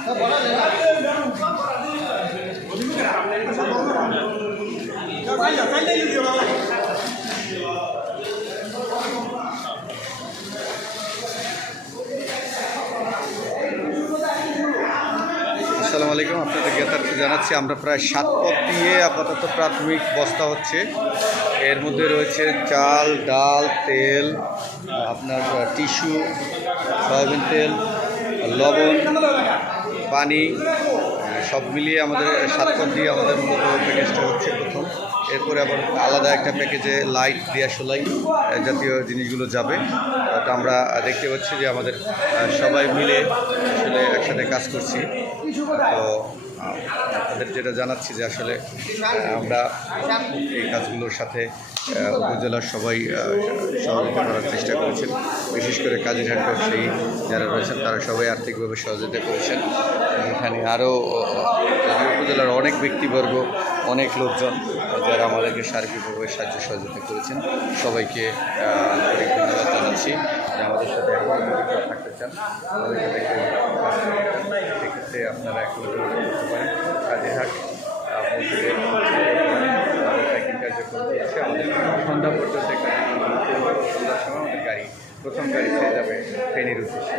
আসসালামু আলাইকুম, আপনাদের জ্ঞাতার্থে জানাচ্ছি আমরা প্রায় 7 পথ দিয়ে আপাতত প্রাথমিক বস্তা হচ্ছে। এর মধ্যে রয়েছে চাল, ডাল, তেল, আপনার টিস্যু, সয়াবিন তেল, লবণ, পানি, সব মিলিয়ে আমাদের 7 পথ দিয়ে আমাদের মূলত প্যাকেজটা হচ্ছে প্রথম। এরপরে আবার আলাদা একটা প্যাকেজে লাইট, দিয়াশলাই জাতীয় জিনিসগুলো যাবে। এটা আমরা দেখতে পাচ্ছি যে আমাদের সবাই মিলে আসলে একসাথে কাজ করছি। তো আপনাদের যেটা জানাচ্ছি যে আসলে আমরা এই কাজগুলোর সাথে উপজেলার সবাই সহযোগিতা করার চেষ্টা করেছেন। বিশেষ করে কাজিরহাট ব্যবসায়ী যারা রয়েছেন তারা সবাই আর্থিকভাবে সহযোগিতা করেছেন। এখানে আরও উপজেলার অনেক ব্যক্তিবর্গ, অনেক লোকজন যারা আমাদেরকে সার্বিকভাবে সাহায্য সহযোগিতা করেছেন, সবাইকে আন্তরিক ধন্যবাদ জানাচ্ছি যে আমাদের সাথে থাকতে চান। আমাদের সাথে সেক্ষেত্রে আপনারা এখন করতে পারেন। কাজিরহাট মসজিদের ট্রেকিং কার্যক্রম চলছে। আমাদের সন্ধ্যা পর্যন্ত সন্ধ্যার সময় আমাদের প্রথম গাড়ি ছেড়ে যাবে ফেনীর উদ্দেশ্যে।